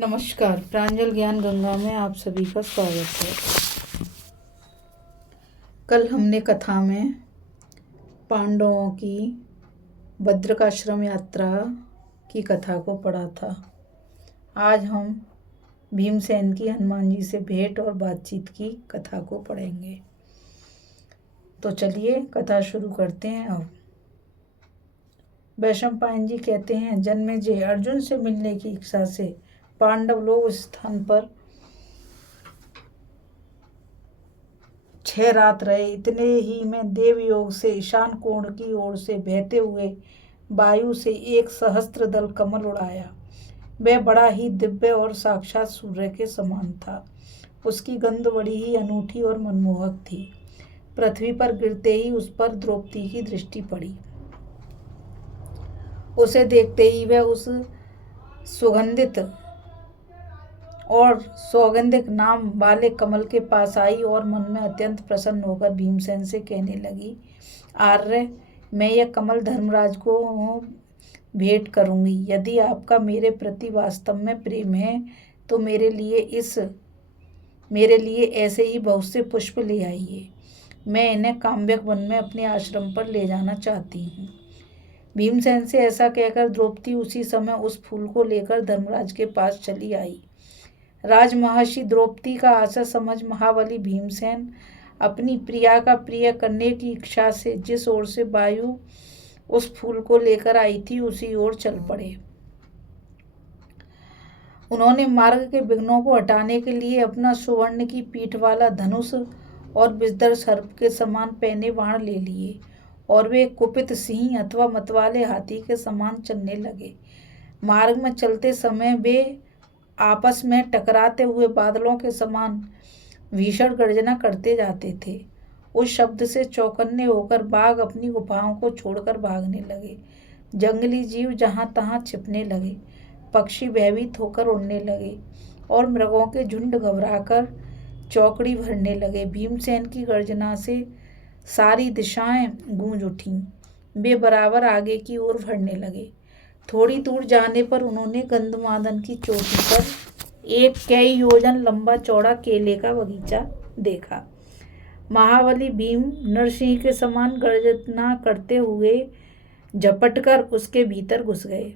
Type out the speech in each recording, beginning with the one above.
नमस्कार, प्रांजल ज्ञान गंगा में आप सभी का स्वागत है। कल हमने कथा में पांडवों की बद्रिकाश्रम यात्रा की कथा को पढ़ा था। आज हम भीमसेन की हनुमान जी से भेंट और बातचीत की कथा को पढ़ेंगे। तो चलिए कथा शुरू करते हैं। अब वैशंपायन जी कहते हैं, जन्मेजय, अर्जुन से मिलने की इच्छा से पांडव लोग उस स्थान पर 6 रात रहे। इतने ही में देवयोग से ईशान कोण की ओर से बहते हुए वायु से एक सहस्त्र दल कमल उड़ाया। वह बड़ा ही दिव्य और साक्षात सूर्य के समान था। उसकी गंध बड़ी ही अनूठी और मनमोहक थी। पृथ्वी पर गिरते ही उस पर द्रौपदी की दृष्टि पड़ी। उसे देखते ही वह उस सुगंधित और सौगंधिक नाम वाले कमल के पास आई और मन में अत्यंत प्रसन्न होकर भीमसेन से कहने लगी, आर्य, मैं यह कमल धर्मराज को भेंट करूंगी। यदि आपका मेरे प्रति वास्तव में प्रेम है तो मेरे लिए ऐसे ही बहुत से पुष्प ले आइए। मैं इन्हें काम्यक वन में अपने आश्रम पर ले जाना चाहती हूँ। भीमसेन से ऐसा कहकर द्रौपदी उसी समय उस फूल को लेकर धर्मराज के पास चली आई। राजमहर्षि द्रौपदी का आशा समझ महाबली भीमसेन अपनी प्रिया का प्रिय करने की इच्छा से जिस ओर से वायु उस फूल को लेकर आई थी उसी ओर चल पड़े। उन्होंने मार्ग के विघ्नों को हटाने के लिए अपना सुवर्ण की पीठ वाला धनुष और विषधर सर्प के समान पहने बाण ले लिए और वे कुपित सिंह अथवा मतवाले हाथी के समान चलने लगे। मार्ग में चलते समय वे आपस में टकराते हुए बादलों के समान भीषण गर्जना करते जाते थे। उस शब्द से चौकन्ने होकर बाघ अपनी गुफाओं को छोड़कर भागने लगे। जंगली जीव जहां तहां छिपने लगे। पक्षी भयभीत होकर उड़ने लगे और मृगों के झुंड घबराकर चौकड़ी भरने लगे। भीमसेन की गर्जना से सारी दिशाएं गूंज उठीं। वे बराबर आगे की ओर बढ़ने लगे। थोड़ी दूर जाने पर उन्होंने गंधमादन की चोटी पर एक कई योजन लंबा चौड़ा केले का बगीचा देखा। महाबली भीम नरसिंह के समान गर्जना करते हुए झपटकर उसके भीतर घुस गए।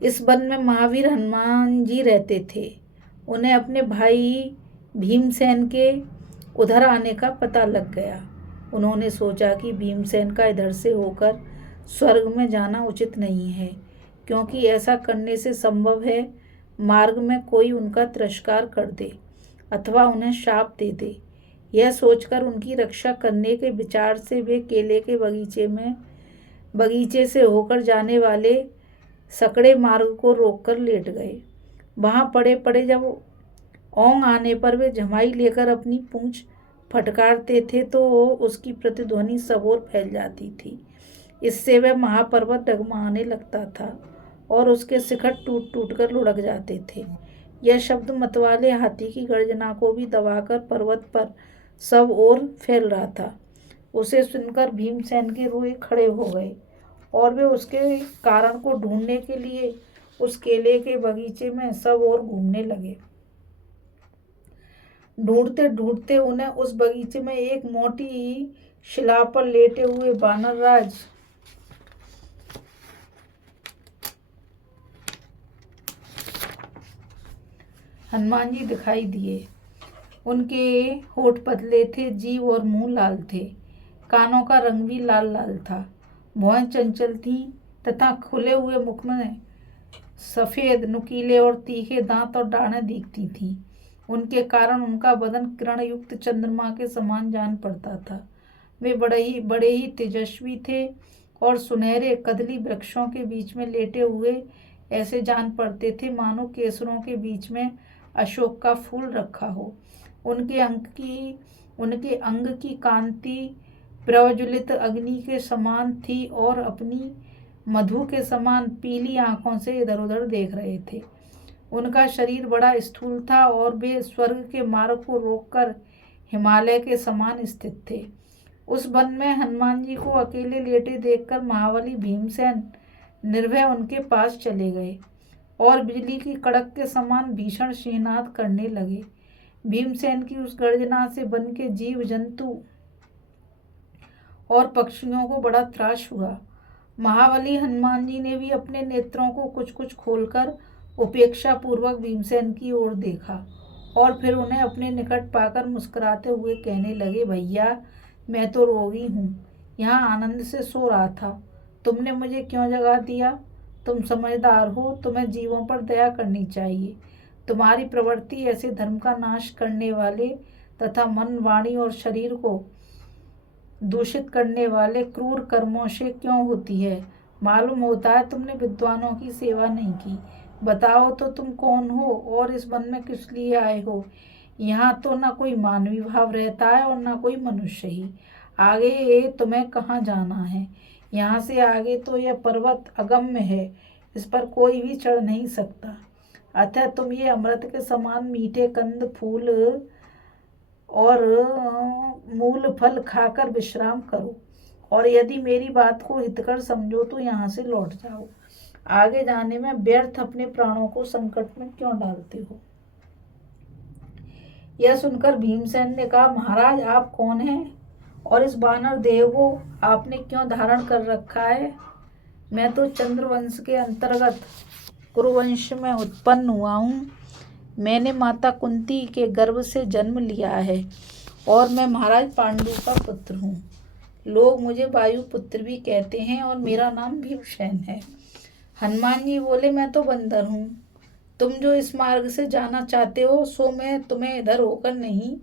इस वन में महावीर हनुमान जी रहते थे। उन्हें अपने भाई भीमसेन के उधर आने का पता लग गया। उन्होंने सोचा कि भीमसेन का इधर से होकर स्वर्ग में जाना उचित नहीं है, क्योंकि ऐसा करने से संभव है मार्ग में कोई उनका तिरस्कार कर दे अथवा उन्हें शाप दे दे। यह सोचकर उनकी रक्षा करने के विचार से वे केले के बगीचे से होकर जाने वाले सकड़े मार्ग को रोककर लेट गए। वहां पड़े पड़े जब ओंग आने पर वे झमाई लेकर अपनी पूंछ फटकारते थे तो उसकी प्रतिध्वनि सब ओर फैल जाती थी। इससे वह महापर्वत डगमगाने लगता था और उसके शिखर टूट टूट कर लुढ़क जाते थे। यह शब्द मतवाले हाथी की गर्जना को भी दबाकर पर्वत पर सब ओर फैल रहा था। उसे सुनकर भीमसेन के रोए खड़े हो गए और वे उसके कारण को ढूंढने के लिए उस केले के बगीचे में सब ओर घूमने लगे। ढूंढते ढूंढते उन्हें उस बगीचे में एक मोटी शिला पर लेटे हुए वानरराज हनुमान जी दिखाई दिए। उनके होठ पतले थे, जीभ और मुंह लाल थे। कानों का रंग भी लाल लाल था। भौहें चंचल थीं तथा खुले हुए मुख में सफेद नुकीले और तीखे दांत और डाढ़ें दिखती थीं। उनके कारण उनका बदन किरण युक्त चंद्रमा के समान जान पड़ता था। वे बड़े ही तेजस्वी थे और सुनहरे कदली वृक्षों के बीच में लेटे हुए ऐसे जान पड़ते थे मानो केसरों के बीच में अशोक का फूल रखा हो। उनके अंग की कांति प्रज्वलित अग्नि के समान थी और अपनी मधु के समान पीली आंखों से इधर उधर देख रहे थे। उनका शरीर बड़ा स्थूल था और वे स्वर्ग के मार्ग को रोककर हिमालय के समान स्थित थे। उस वन में हनुमान जी को अकेले लेटे देखकर महाबली भीमसेन निर्भय उनके पास चले गए और बिजली की कड़क के समान भीषण सिंहनाद करने लगे। भीमसेन की उस गर्जना से वन के जीव जंतु और पक्षियों को बड़ा त्रास हुआ। महाबली हनुमान जी ने भी अपने नेत्रों को कुछ कुछ खोलकर उपेक्षा पूर्वक भीमसेन की ओर देखा और फिर उन्हें अपने निकट पाकर मुस्कुराते हुए कहने लगे, भैया मैं तो रोगी हूँ, यहाँ आनंद से सो रहा था, तुमने मुझे क्यों जगा दिया? तुम समझदार हो, तुम्हें जीवों पर दया करनी चाहिए। तुम्हारी प्रवृत्ति ऐसे धर्म का नाश करने वाले तथा मन, वाणी और शरीर को दूषित करने वाले क्रूर कर्मों से क्यों होती है? मालूम होता है तुमने विद्वानों की सेवा नहीं की। बताओ तो तुम कौन हो और इस वन में किस लिए आए हो? यहाँ तो ना कोई मानवीय भाव रहता है और ना कोई मनुष्य ही। आगे तुम्हें कहाँ जाना है? यहाँ से आगे तो यह पर्वत अगम्य है, इस पर कोई भी चढ़ नहीं सकता। अतः तुम ये अमृत के समान मीठे कंद, फूल और मूल फल खाकर विश्राम करो और यदि मेरी बात को हितकर समझो तो यहाँ से लौट जाओ। आगे जाने में व्यर्थ अपने प्राणों को संकट में क्यों डालते हो? यह सुनकर भीमसेन ने कहा, महाराज आप कौन हैं और इस वानर देह को आपने क्यों धारण कर रखा है? मैं तो चंद्रवंश के अंतर्गत कुरुवंश में उत्पन्न हुआ हूँ। मैंने माता कुंती के गर्भ से जन्म लिया है और मैं महाराज पांडु का पुत्र हूँ। लोग मुझे वायुपुत्र भी कहते हैं और मेरा नाम भीमसेन है। हनुमान जी बोले, मैं तो बंदर हूँ। तुम जो इस मार्ग से जाना चाहते हो सो मैं तुम्हें इधर होकर नहीं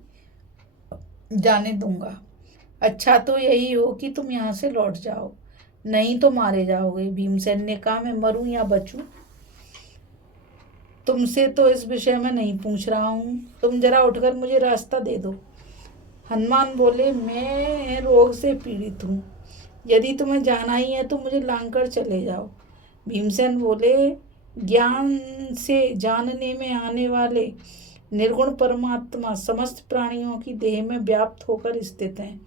जाने दूंगा। अच्छा तो यही हो कि तुम यहाँ से लौट जाओ, नहीं तो मारे जाओगे। भीमसेन ने कहा, मैं मरूं या बचूं तुमसे तो इस विषय में नहीं पूछ रहा हूँ, तुम जरा उठकर मुझे रास्ता दे दो। हनुमान बोले, मैं रोग से पीड़ित हूँ, यदि तुम्हें जाना ही है तो मुझे लांघकर चले जाओ। भीमसेन बोले, ज्ञान से जानने में आने वाले निर्गुण परमात्मा समस्त प्राणियों की देह में व्याप्त होकर स्थित हैं।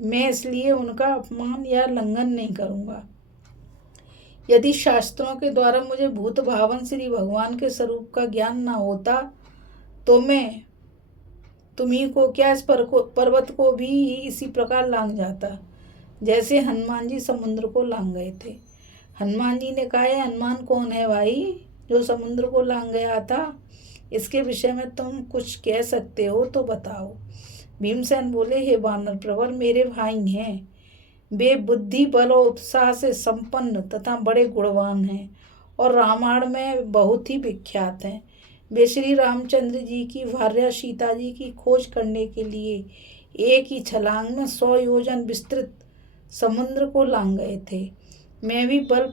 मैं इसलिए उनका अपमान या लंघन नहीं करूँगा। यदि शास्त्रों के द्वारा मुझे भूत भावन श्री भगवान के स्वरूप का ज्ञान न होता तो मैं तुम्ही को क्या इस पर्वत को भी इसी प्रकार लांघ जाता जैसे हनुमान जी समुद्र को लांघ गए थे। हनुमान जी ने कहा, हनुमान कौन है भाई जो समुद्र को लांघ गया था? इसके विषय में तुम कुछ कह सकते हो तो बताओ। भीमसेन बोले, हे वानर प्रवर, मेरे भाई हैं। वे बुद्धि, बल और उत्साह से संपन्न तथा बड़े गुणवान हैं और रामायण में बहुत ही विख्यात हैं। वे श्री रामचंद्र जी की भार्या सीता जी की खोज करने के लिए एक ही छलांग में 100 योजन विस्तृत समुद्र को लांघ गए थे। मैं भी बल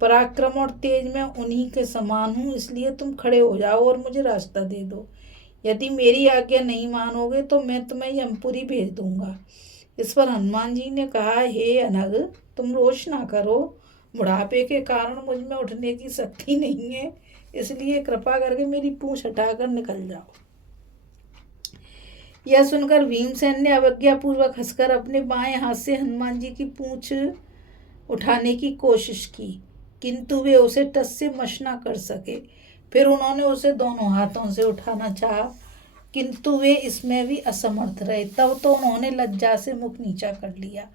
पराक्रम और तेज में उन्हीं के समान हूँ, इसलिए तुम खड़े हो जाओ और मुझे रास्ता दे दो। यदि मेरी आज्ञा नहीं मानोगे तो मैं तुम्हें यमपुरी भेज दूंगा। इस पर हनुमान जी ने कहा, हे अनग, तुम रोष ना करो, बुढ़ापे के कारण मुझ में उठने की शक्ति नहीं है, इसलिए कृपा करके मेरी पूंछ हटाकर निकल जाओ। यह सुनकर भीमसेन ने अवज्ञापूर्वक हंसकर अपने बाएं हाथ से हनुमान जी की पूंछ उठाने की कोशिश की, किंतु वे उसे टस से मस न कर सके। फिर उन्होंने उसे दोनों हाथों से उठाना चाहा, किंतु वे इसमें भी असमर्थ रहे। तब तो उन्होंने लज्जा से मुख नीचा कर लिया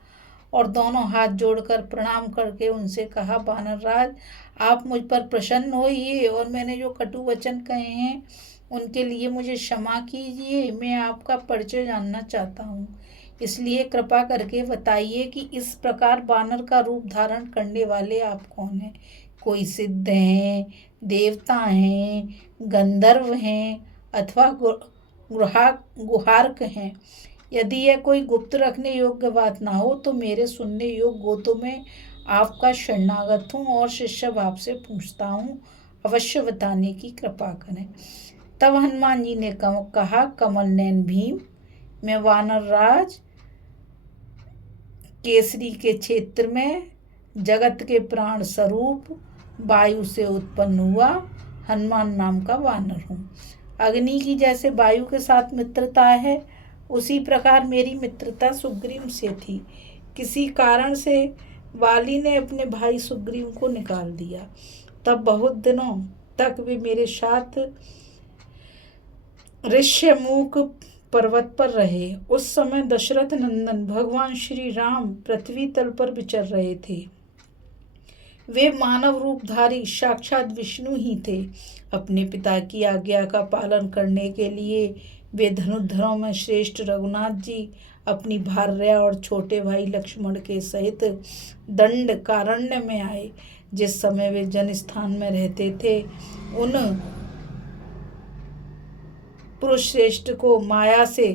और दोनों हाथ जोड़कर प्रणाम करके उनसे कहा, वानरराज, आप मुझ पर प्रसन्न होइए और मैंने जो कटु वचन कहे हैं उनके लिए मुझे क्षमा कीजिए। मैं आपका परिचय जानना चाहता हूँ, इसलिए कृपा करके बताइए कि इस प्रकार वानर का रूप धारण करने वाले आप कौन हैं? कोई सिद्ध हैं, देवता हैं, गंधर्व हैं अथवा गुहार्क हैं? यदि यह कोई गुप्त रखने योग्य बात ना हो तो मेरे सुनने योग्य गोतों में आपका शरणागत हूँ और शिष्य भाव से पूछता हूँ, अवश्य बताने की कृपा करें। तब हनुमान जी ने कहा, कमल नयन भीम, मैं वानर राज केसरी के क्षेत्र में जगत के प्राण स्वरूप वायु से उत्पन्न हुआ हनुमान नाम का वानर हूँ। अग्नि की जैसे वायु के साथ मित्रता है, उसी प्रकार मेरी मित्रता सुग्रीव से थी। किसी कारण से वाली ने अपने भाई सुग्रीव को निकाल दिया, तब बहुत दिनों तक वे मेरे साथ ऋष्यमुख पर्वत पर रहे। उस समय दशरथ नंदन भगवान श्री राम पृथ्वी तल पर विचर रहे थे। वे मानव रूपधारी साक्षात विष्णु ही थे। अपने पिता की आज्ञा का पालन करने के लिए वे धनुर्धरों में श्रेष्ठ रघुनाथ जी अपनी भार्या और छोटे भाई लक्ष्मण के सहित दंडकारण्य में आए। जिस समय वे जनस्थान में रहते थे, उन पुरुष श्रेष्ठ को माया से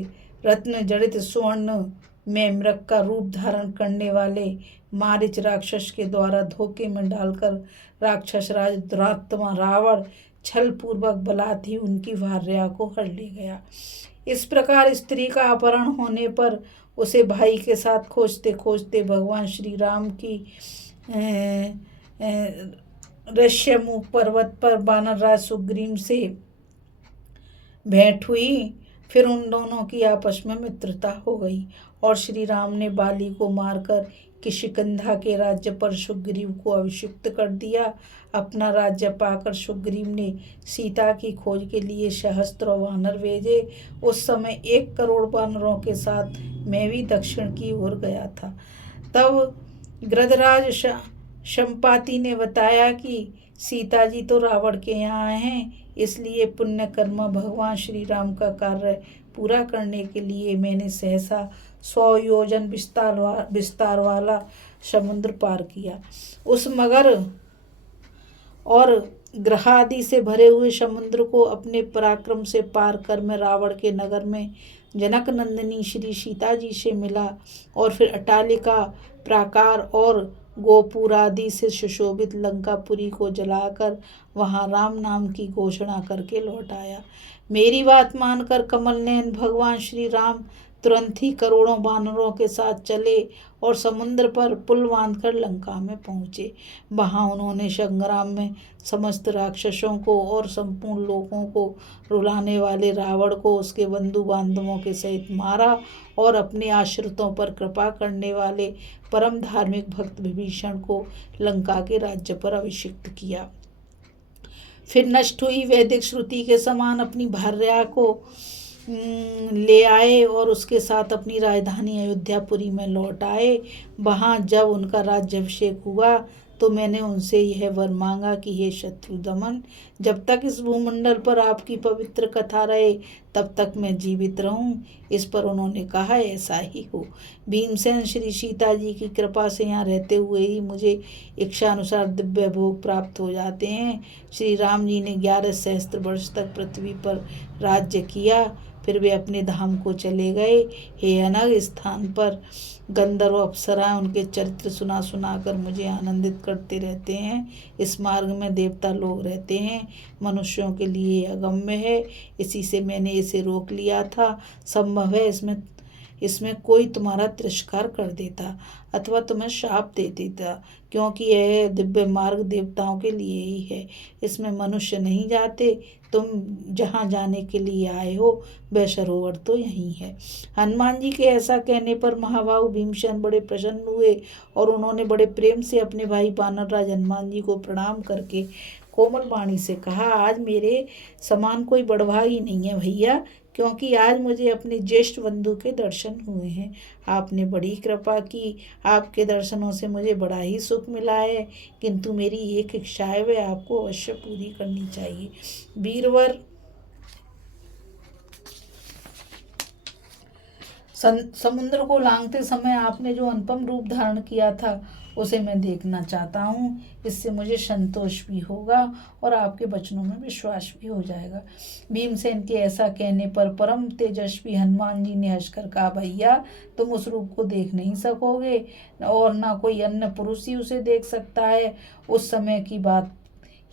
रत्न जड़ित स्वर्ण में मृग का रूप धारण करने वाले मारीच राक्षस के द्वारा धोखे में डालकर राक्षस राज दुरात्मा रावण छल पूर्वक बलात् ही उनकी भार्या को हर ले गया। इस प्रकार स्त्री का अपहरण होने पर उसे भाई के साथ खोजते खोजते भगवान श्री राम की ऋष्यमुख पर्वत पर वानरराज सुग्रीव से भेंट हुई। फिर उन दोनों की आपस में मित्रता हो गई और श्री राम ने बाली को मारकर किष्किंधा के राज्य पर सुग्रीव को अभिषिक्त कर दिया। अपना राज्य पाकर सुग्रीव ने सीता की खोज के लिए सहस्त्रों वानर भेजे। उस समय 1 करोड़ वानरों के साथ मैं भी दक्षिण की ओर गया था। तब गृधराज संपाति ने बताया कि सीता जी तो रावण के यहाँ हैं, इसलिए पुण्य कर्म भगवान श्री राम का कार्य पूरा करने के लिए मैंने सहसा 100 योजन विस्तार वाला समुद्र पार किया। उस मगर और ग्रहादि से भरे हुए समुद्र को अपने पराक्रम से पार कर मैं रावण के नगर में जनक नंदिनी श्री सीता जी से मिला और फिर अट्टालिका प्राकार और गोपुर आदि से सुशोभित लंकापुरी को जलाकर वहां राम नाम की घोषणा करके लौट आया। मेरी बात मानकर कमल नयन भगवान श्री राम तुरंत ही करोड़ों वानरों के साथ चले और समुद्र पर पुल बांधकर लंका में पहुँचे। वहाँ उन्होंने संग्राम में समस्त राक्षसों को और संपूर्ण लोगों को रुलाने वाले रावण को उसके बंधु बांधवों के सहित मारा और अपने आश्रितों पर कृपा करने वाले परम धार्मिक भक्त विभीषण को लंका के राज्य पर अभिषिक्त किया। फिर नष्ट हुई वैदिक श्रुति के समान अपनी भार्या को ले आए और उसके साथ अपनी राजधानी अयोध्यापुरी में लौट आए। वहाँ जब उनका राज्याभिषेक हुआ तो मैंने उनसे यह वर मांगा कि हे शत्रु दमन, जब तक इस भूमंडल पर आपकी पवित्र कथा रहे तब तक मैं जीवित रहूं। इस पर उन्होंने कहा ऐसा ही हो। भीमसेन श्री सीता जी की कृपा से यहाँ रहते हुए ही मुझे इच्छानुसार दिव्य भोग प्राप्त हो जाते हैं। श्री राम जी ने 11 सहस्त्र वर्ष तक पृथ्वी पर राज्य किया। फिर वे अपने धाम को चले गए। हे अनग स्थान पर गंधर्व अप्सराएं उनके चरित्र सुना सुना कर मुझे आनंदित करते रहते हैं। इस मार्ग में देवता लोग रहते हैं, मनुष्यों के लिए अगम्य है, इसी से मैंने इसे रोक लिया था। संभव है इसमें कोई तुम्हारा तिरस्कार कर देता अथवा तुम्हें शाप दे देता, क्योंकि यह दिव्य मार्ग देवताओं के लिए ही है। इसमें मनुष्य नहीं जाते। तुम जहाँ जाने के लिए आए हो वह सरोवर तो यहीं है। हनुमान जी के ऐसा कहने पर महाबाहु भीमसेन बड़े प्रसन्न हुए और उन्होंने बड़े प्रेम से अपने भाई वानरराज हनुमान जी को प्रणाम करके कोमल वाणी से कहा, आज मेरे समान कोई बड़भागी नहीं है भैया, क्योंकि आज मुझे अपने ज्येष्ठ बंधु के दर्शन हुए हैं। आपने बड़ी कृपा की, आपके दर्शनों से मुझे बड़ा ही सुख मिला है, किंतु मेरी एक इच्छा है, वह आपको अवश्य पूरी करनी चाहिए। वीरवर, समुद्र को लांघते समय आपने जो अनुपम रूप धारण किया था उसे मैं देखना चाहता हूँ। इससे मुझे संतोष भी होगा और आपके वचनों में विश्वास भी हो जाएगा। भीमसेन के ऐसा कहने पर परम तेजस्वी हनुमान जी ने हंसकर कहा, भैया तुम उस रूप को देख नहीं सकोगे और ना कोई अन्य पुरुष ही उसे देख सकता है। उस समय की बात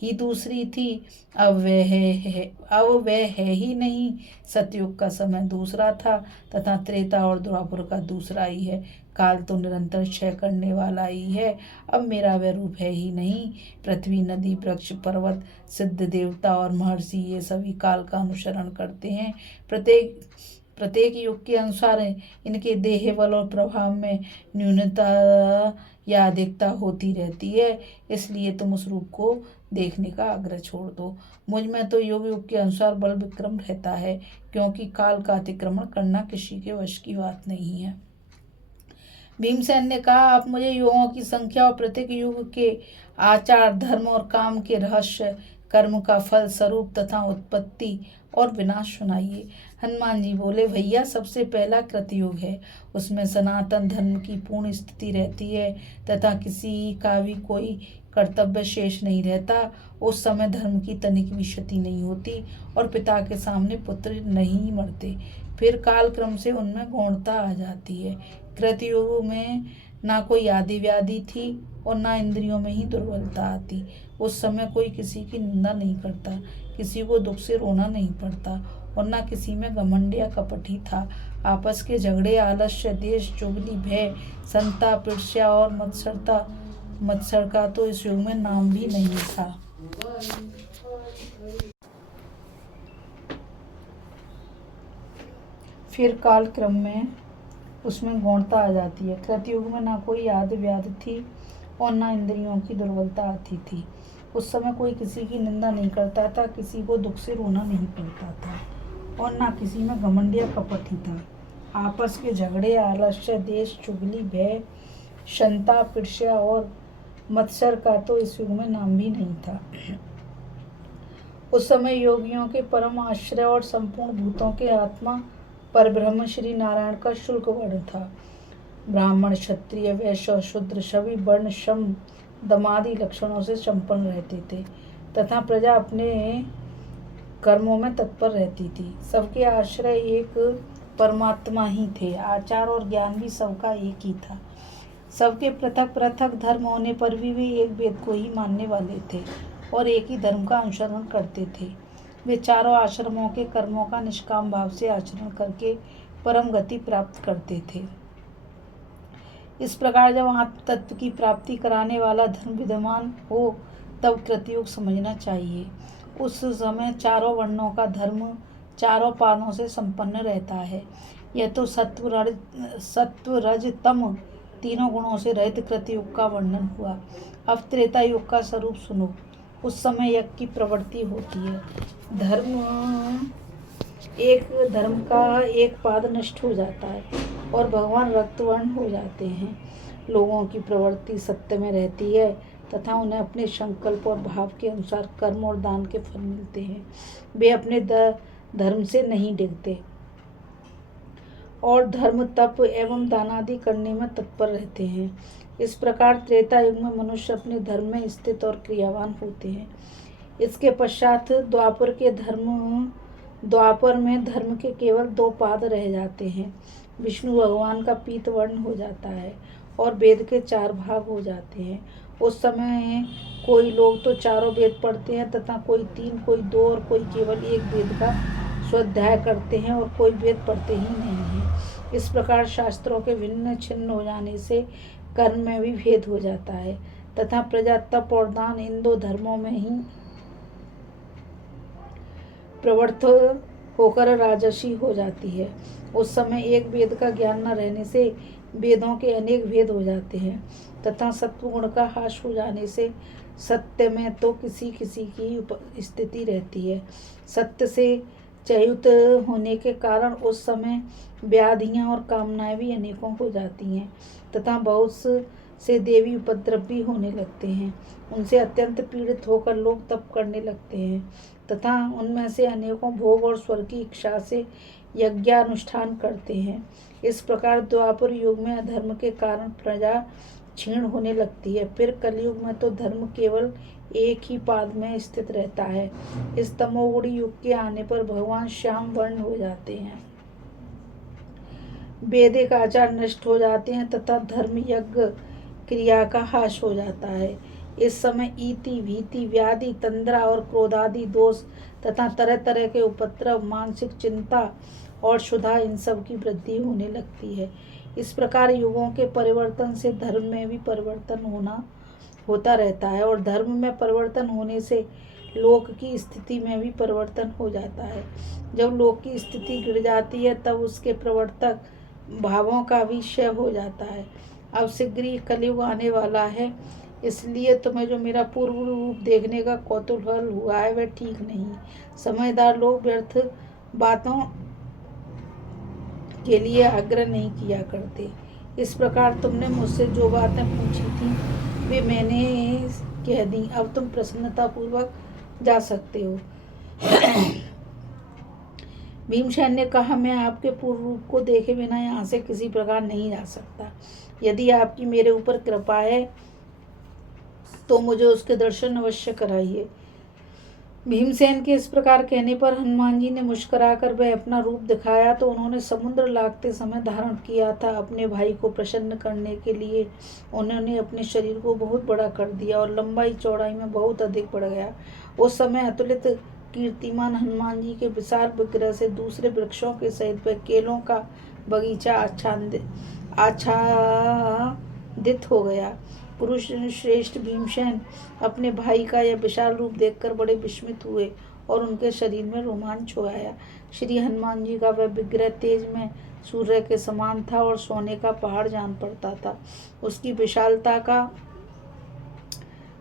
ही दूसरी थी, अब वह है ही नहीं। सतयुग का समय दूसरा था तथा त्रेता और द्वापर का दूसरा ही है। काल तो निरंतर क्षय करने वाला ही है। अब मेरा वह रूप है ही नहीं। पृथ्वी, नदी, वृक्ष, पर्वत, सिद्ध देवता और महर्षि ये सभी काल का अनुसरण करते हैं। प्रत्येक युग के अनुसार इनके देह बल और प्रभाव में न्यूनता या अधिकता होती रहती है। इसलिए तुम उस रूप को देखने का आग्रह छोड़ दो। मुझ में तो योग युग के अनुसार बल विक्रम रहता है, क्योंकि काल का अतिक्रमण करना किसी के वश की बात नहीं है। भीमसेन ने कहा, आप मुझे युगों की संख्या और प्रत्येक युग के आचार, धर्म और काम के रहस्य, कर्म का फल स्वरूप तथा उत्पत्ति और विनाश सुनाइए। हनुमान जी बोले, भैया सबसे पहला कृतयुग है। उसमें सनातन धर्म की पूर्ण स्थिति रहती है तथा किसी का भी कोई कर्तव्य शेष नहीं रहता। उस समय धर्म की तनिक भी क्षति नहीं होती और पिता के सामने पुत्र नहीं मरते। फिर काल क्रम से उनमें गौणता आ जाती है। कृतयुग में ना कोई आदि व्याधि थी और ना इंद्रियों में ही दुर्बलता आती। उस समय कोई किसी की निंदा नहीं करता, किसी को दुख से रोना नहीं पड़ता और ना किसी में घमंड या कपट ही था। आपस के झगड़े, आलस्य, देश, चुगली, भय, संताप, ईर्ष्या और मत्सर का तो इस युग में नाम भी नहीं था। फिर काल क्रम में उसमें गौणता आ जाती है। कृतयुग में ना कोई आदि व्याधि थी और ना इंद्रियों की दुर्बलता आती थी। उस समय कोई किसी की निंदा नहीं करता था, किसी को दुख से रोना नहीं पड़ता था और ना किसी में घमंड या कपट ही था। आपस के झगड़े, आलस्य, देश, चुगली, भय, संताप, ईर्ष्या और मत्सर का तो इस युग में नाम भी नहीं था। उस समय योगियों के परम आश्रय और संपूर्ण भूतों के आत्मा परब्रह्म श्री नारायण का शुल्क वर्ण था। ब्राह्मण, क्षत्रिय, वैश्य और शूद्र सभी वर्ण शम दमादि लक्षणों से संपन्न रहते थे तथा प्रजा अपने कर्मों में तत्पर रहती थी। सबके आश्रय एक परमात्मा ही थे। आचार और ज्ञान भी सबका एक ही था। सबके पृथक पृथक धर्म होने पर भी वे एक वेद को ही मानने वाले थे और एक ही धर्म का अनुसरण करते थे। वे चारों आश्रमों के कर्मों का निष्काम भाव से आचरण करके परम गति प्राप्त करते थे। इस प्रकार जब आत्म तत्व की प्राप्ति कराने वाला धर्म विद्यमान हो तब कृतयुग समझना चाहिए। उस समय चारों वर्णों का धर्म चारों पादों से संपन्न रहता है। यह तो सत्व रज तम तीनों गुणों से रहित कृतयुग का वर्णन हुआ। अब त्रेता युग का स्वरूप सुनो। उस समय यज्ञ की प्रवृत्ति होती है। धर्म का एक पाद नष्ट हो जाता है और भगवान रक्तवर्ण हो जाते हैं। लोगों की प्रवृत्ति सत्य में रहती है तथा उन्हें अपने संकल्प और भाव के अनुसार कर्म और दान के फल मिलते हैं। वे अपने धर्म से नहीं डिगते और धर्म, तप एवं दानादि करने में तत्पर रहते हैं। इस प्रकार त्रेता युग में मनुष्य अपने धर्म में स्थित और क्रियावान होते हैं। इसके पश्चात द्वापर में धर्म के केवल 2 पाद रह जाते हैं। विष्णु भगवान का पीत वर्ण हो जाता है और वेद के 4 भाग हो जाते हैं। उस समय कोई लोग तो चारों वेद पढ़ते हैं तथा कोई 3, कोई 2 और कोई केवल एक वेद का स्वाध्याय करते हैं और कोई वेद पढ़ते ही नहीं है। इस प्रकार शास्त्रों के भिन्न छिन्न हो जाने से कर्म में भी भेद हो जाता है तथा प्रजा तप और दान इन 2 धर्मों में ही प्रवृत्त होकर राजसी हो जाती है। उस समय एक वेद का ज्ञान न रहने से वेदों के अनेक भेद हो जाते हैं तथा सत्वगुण का ह्रास हो जाने से सत्य में तो किसी किसी की स्थिति रहती है। सत्य से च्युत होने के कारण उस समय व्याधियां और कामनाएं भी अनेकों हो जाती हैं तथा बहुत से देवी उपद्रव भी होने लगते हैं। उनसे अत्यंत पीड़ित होकर लोग तप करने लगते हैं तथा उनमें से अनेकों भोग और स्वर्ग की इच्छा से यज्ञानुष्ठान करते हैं। इस प्रकार द्वापर युग में अधर्म के कारण प्रजा क्षीण होने लगती है। फिर कलयुग में तो धर्म केवल एक ही पाद में स्थित रहता है। इस तमोगुणी युग के आने पर भगवान श्याम वर्ण हो जाते हैं। वैदिक आचार नष्ट हो जाते हैं तथा धर्म यज्ञ क्रिया का ह्रास हो जाता है। इस समय ईति, भीति, व्याधि, तंद्रा और क्रोधादि दोष तथा तरह तरह के उपद्रव, मानसिक चिंता और क्षुधा इन सब की वृद्धि होने लगती है। इस प्रकार युगों के परिवर्तन से धर्म में भी परिवर्तन होता रहता है और धर्म में परिवर्तन होने से लोक की स्थिति में भी परिवर्तन हो जाता है। जब लोक की स्थिति गिर जाती है तब उसके प्रवर्तक भावों का भी क्षय हो जाता है। अब शीघ्र ही कलयुग आने वाला है। इसलिए तुम्हें जो मेरा पूर्व रूप देखने का कौतूहल हुआ है वह ठीक नहीं। समझदार लोग व्यर्थ बातों के लिए आग्रह नहीं किया करते। इस प्रकार तुमने मुझसे जो बातें पूछी थी वे मैंने कह दी। अब तुम प्रसन्नतापूर्वक जा सकते हो। भीमसेन ने कहा, मैं आपके पूर्व रूप को देखे बिना यहाँ से किसी प्रकार नहीं जा सकता। यदि आपकी मेरे ऊपर कृपा है तो मुझे उसके दर्शन अवश्य कराइए। भीमसेन के इस प्रकार कहने पर हनुमान जी ने मुस्कुराकर वह अपना रूप दिखाया तो उन्होंने समुद्र लांघते समय धारण किया था। अपने भाई को प्रसन्न करने के लिए उन्होंने अपने शरीर को बहुत बड़ा कर दिया और लंबाई चौड़ाई में बहुत अधिक बढ़ गया। उस समय अतुलित कीर्तिमान हनुमान जी के विशाल विग्रह से दूसरे वृक्षों के सहित वह केलों का बगीचा आच्छादित हो गया। पुरुष श्रेष्ठ भीमसेन अपने भाई का यह विशाल रूप देखकर बड़े विस्मित हुए और उनके शरीर में रोमांच हो आया। श्री हनुमान जी का वह विग्रह तेज में सूर्य के समान था और सोने का पहाड़ जान पड़ता था। उसकी विशालता का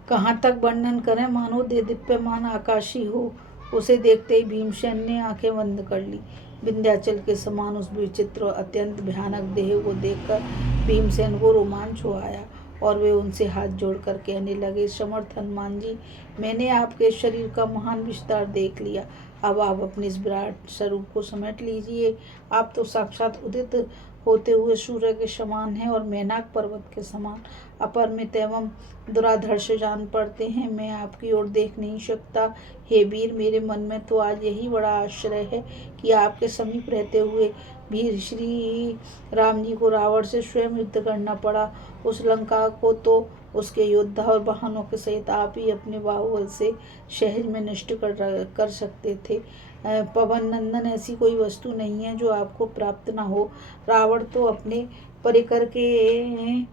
कहाँ तक वर्णन करें, मानो दीप्यमान आकाशी हो। उसे देखते ही भीमसेन ने आंखें बंद कर ली। विंध्याचल के समान उस विचित्र और अत्यंत भयानक देह को देखकर भीमसेन को रोमांच हो आया और वे उनसे हाथ जोड़कर कहने लगे, समर्थ हनुमान जी, मैंने आपके शरीर का महान विस्तार देख लिया। अब आप अपने इस विराट स्वरूप को समेट लीजिए। आप तो साक्षात उदित होते हुए सूर्य के समान हैं और मैनाक पर्वत के समान अपरिमित एवं दुराधर्ष जान पड़ते हैं। मैं आपकी ओर देख नहीं सकता। हे वीर, मेरे मन में तो आज यही बड़ा आश्चर्य है कि आपके समीप रहते हुए भी श्री राम जी को रावण से स्वयं युद्ध करना पड़ा। उस लंका को तो उसके योद्धा और वाहनों के सहित आप ही अपने बाहुबल से शहर में नष्ट कर सकते थे। पवन नंदन, ऐसी कोई वस्तु नहीं है जो आपको प्राप्त न हो। रावण तो अपने परिकर के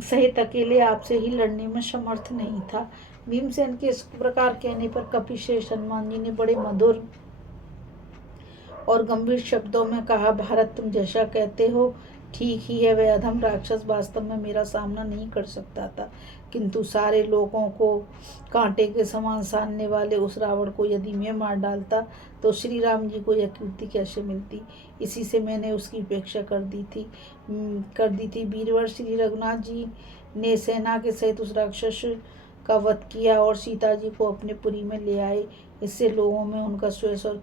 सहित अकेले आपसे ही लड़ने में समर्थ नहीं था। भीमसेन के इस प्रकार कहने पर कपिश्रेष्ठ हनुमान जी ने बड़े मधुर और गंभीर शब्दों में कहा, भारत, तुम जैसा कहते हो ठीक ही है। वह अधम राक्षस वास्तव में मेरा सामना नहीं कर सकता था, किंतु सारे लोगों को कांटे के समान सानने वाले उस रावण को यदि मैं मार डालता तो श्री राम जी को यह कीर्ति कैसे मिलती। इसी से मैंने उसकी उपेक्षा कर दी थी। वीरवर श्री रघुनाथ जी ने सेना के सहित उस राक्षस का वध किया और सीता जी को अपने पुरी में ले आए। इससे लोगों में उनका श्रेयस और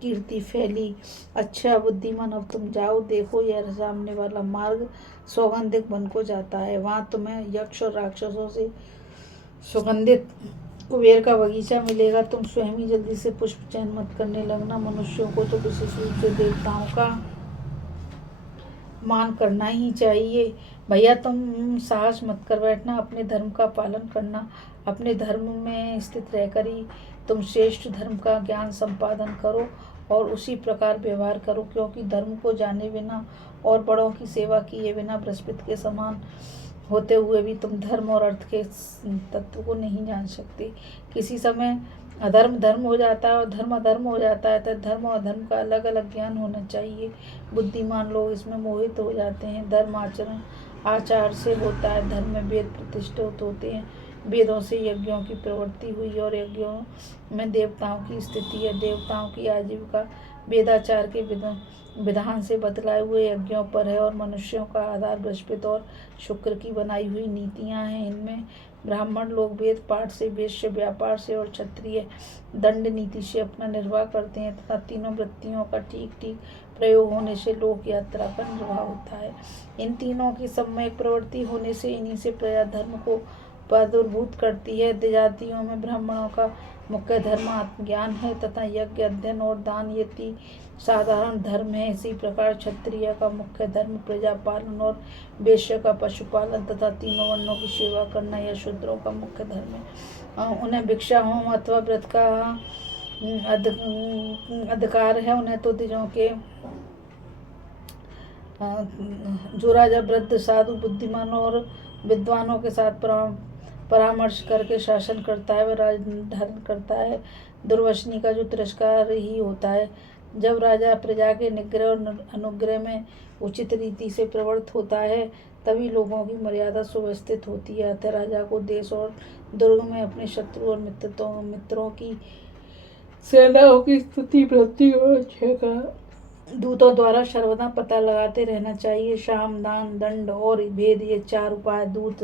कीर्ति फैली। अच्छा बुद्धिमान, अब तुम जाओ। देखो, यह सामने वाला मार्ग सौगंधिक वन को जाता है। वहाँ तुम्हें यक्ष और राक्षसों से सुगंधित कुबेर का बगीचा मिलेगा। तुम स्वयं ही जल्दी से पुष्प चयन मत करने लगना। मनुष्यों को तो विशेष रूप से देवताओं का मान करना ही चाहिए। भैया, तुम साहस मत कर बैठना, अपने धर्म का पालन करना। अपने धर्म में स्थित रहकर ही तुम श्रेष्ठ धर्म का ज्ञान संपादन करो और उसी प्रकार व्यवहार करो, क्योंकि धर्म को जाने बिना और बड़ों की सेवा किए बिना बृहस्पति के समान होते हुए भी तुम धर्म और अर्थ के तत्व को नहीं जान सकते। किसी समय अधर्म धर्म हो जाता है और धर्म अधर्म हो जाता है, तो धर्म और अधर्म का अलग अलग ज्ञान होना चाहिए। बुद्धिमान लोग इसमें मोहित हो जाते हैं। धर्म आचार से होता है। धर्म में वेद प्रतिष्ठित होते हैं। वेदों से यज्ञों की प्रवृत्ति हुई और यज्ञों में देवताओं की स्थिति है। देवताओं की आजीविका वेदाचार के विधान से बतलाए हुए यज्ञों पर है और मनुष्यों का आधार बृहस्पति और शुक्र की बनाई हुई नीतियां हैं। इनमें ब्राह्मण लोग वेद पाठ से, वैश्य व्यापार से और क्षत्रिय दंड नीति से अपना निर्वाह करते हैं तथा तीनों वृत्तियों का ठीक ठीक प्रयोग होने से लोक यात्रा का निर्वाह होता है। इन तीनों की सम्यक प्रवृत्ति होने से इन्हीं से प्रजा धर्म को प्रादुर्भूत करती है। जातियों में ब्राह्मणों का मुख्य धर्म आत्मज्ञान है तथा यज्ञ, अध्ययन और दान ये तीन साधारण धर्म है। इसी प्रकार क्षत्रिय का मुख्य धर्म प्रजा पालन और वैश्य का पशुपालन तथा तीनों वर्णों की सेवा करना यह शूद्रों का मुख्य धर्म है। उन्हें भिक्षा होम अथवा व्रत का अधिकार है। उन्हें तो दिनों के जो राजा वृद्ध साधु बुद्धिमानों और विद्वानों के साथ परामर्श करके शासन करता है, वह राज धारण करता है। दुर्वसनी का जो तिरस्कार ही होता है। जब राजा प्रजा के निग्रह और अनुग्रह में उचित रीति से प्रवृत्त होता है तभी लोगों की मर्यादा सुव्यवस्थित होती है। अतः राजा को देश और दुर्ग में अपने शत्रु और मित्रों की सेनाओं की स्थिति, वृद्धि और क्षय का दूतों द्वारा सर्वदा पता लगाते रहना चाहिए। शाम, दान, दंड और भेद, ये 4 उपाय दूत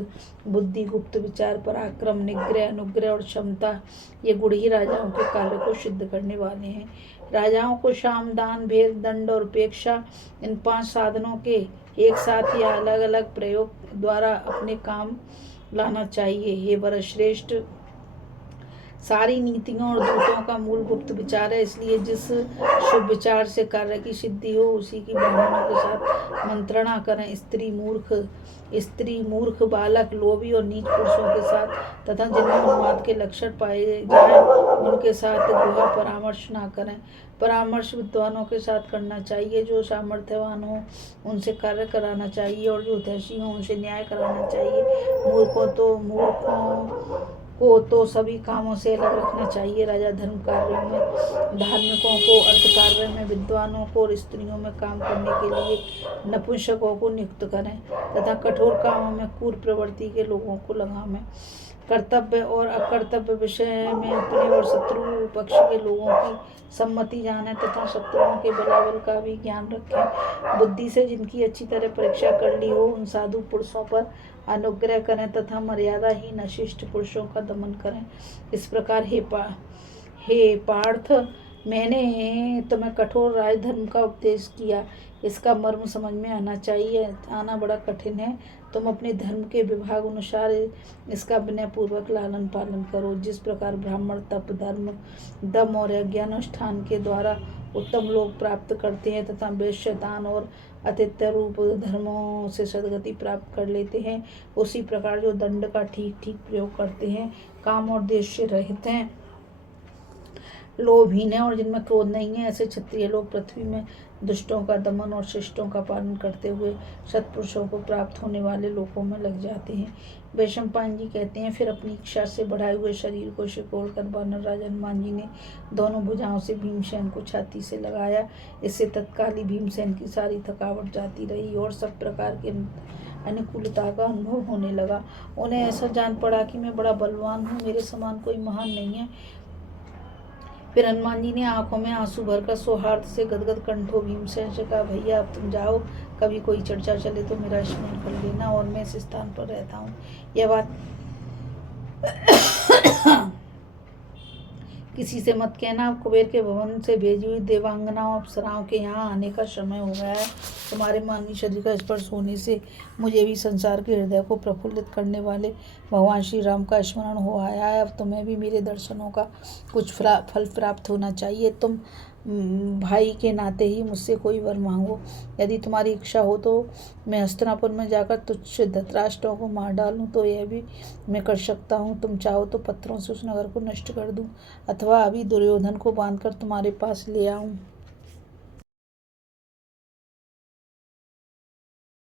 बुद्धि, गुप्त विचार, पराक्रम, निग्रह, अनुग्रह और क्षमता, ये गुण ही राजाओं के कार्य को सिद्ध करने वाले हैं। राजाओं को शाम, दान, भेद, दंड और उपेक्षा, इन 5 साधनों के एक साथ या अलग अलग प्रयोग द्वारा अपने काम लाना चाहिए। हे वरश्रेष्ठ, सारी नीतियों और दूतों का मूल गुप्त विचार है, इसलिए जिस शुभ विचार से कार्य की सिद्धि हो उसी की ब्राह्मणों के साथ मंत्रणा करें। स्त्री, मूर्ख, बालक, लोभी और नीच पुरुषों के साथ तथा जिनमें उन्माद के लक्षण पाए जाएं उनके साथ गुहा परामर्श ना करें। परामर्श विद्वानों के साथ करना चाहिए। जो सामर्थ्यवान हो उनसे कार्य कराना चाहिए और जो हितैषी हो उनसे न्याय कराना चाहिए। मूर्खों को तो सभी कामों से अलग रखना चाहिए। राजा धर्म कार्यों में धार्मिकों को, अर्थ कार्य में विद्वानों को और स्त्रियों में काम करने के लिए नपुंसकों को नियुक्त करें तथा कठोर कामों में क्रूर प्रवृत्ति के लोगों को लगावें। कर्तव्य और अकर्तव्य विषय में अपने और शत्रु पक्ष के लोगों की सम्मति जानें तथा शत्रुओं के बलाबल का भी ज्ञान रखें। बुद्धि से जिनकी अच्छी तरह परीक्षा कर ली हो उन साधु पुरुषों पर अनुग्रह करें तथा मर्यादाहीन अशिष्ट पुरुषों का दमन करें। इस प्रकार हे पार्थ, मैंने तुम्हें कठोर राजधर्म का उपदेश किया। इसका मर्म समझ में आना बड़ा कठिन है। तुम अपने धर्म के विभाग अनुसार इसका विनयपूर्वक लालन पालन करो। जिस प्रकार ब्राह्मण तप, धर्म, दम और यज्ञानुष्ठान के द्वारा उत्तम लोक प्राप्त करते हैं तथा वैश्य, दान और आतिथ्य रूप धर्मों से सद्गति प्राप्त कर लेते हैं, उसी प्रकार जो दंड का ठीक ठीक प्रयोग करते हैं, काम और देश से रहित हैं, लोभहीन है और जिनमें क्रोध नहीं है, ऐसे क्षत्रिय लोग पृथ्वी में दुष्टों का दमन और शिष्टों का पालन करते हुए सत्पुरुषों को प्राप्त होने वाले लोकों में लग जाते हैं। वैशंपायन जी कहते हैं, फिर अपनी इच्छा से बढ़ाए हुए शरीर को सिकोड़ कर वानर राजा हनुमान जी ने दोनों भुजाओं से भीमसेन को छाती से लगाया। इससे तत्काल ही भीमसेन की सारी थकावट जाती रही और सब प्रकार के अनुकूलता का अनुभव होने लगा। उन्हें ऐसा जान पड़ा कि मैं बड़ा बलवान हूँ, मेरे समान कोई महान नहीं है। फिर हनुमान जी ने आंखों में आंसू भरकर सौहार्द से गदगद कंठों भीमसेन से कहा, भैया अब तुम जाओ, कभी कोई चर्चा चले तो मेरा स्मरण कर लेना और मैं इस स्थान पर रहता हूँ। यह बात किसी से मत कहना। अब कुबेर के भवन से भेजी हुई देवांगनाओं अप्सराओं के यहाँ आने का समय हो गया है। तुम्हारे मानवीय शरीर का स्पर्श होने से मुझे भी संसार के हृदय को प्रफुल्लित करने वाले भगवान श्री राम का स्मरण हो आया है। अब तुम्हें भी मेरे दर्शनों का कुछ फल प्राप्त होना चाहिए। तुम भाई के नाते ही मुझसे कोई वर मांगो। यदि तुम्हारी इच्छा हो तो मैं हस्तिनापुर में जाकर तुच्छ धृतराष्ट्रों को मार डालूं तो यह भी मैं कर सकता हूँ। तुम चाहो तो पत्थरों से उस नगर को नष्ट कर दूं अथवा अभी दुर्योधन को बांधकर तुम्हारे पास ले आऊं।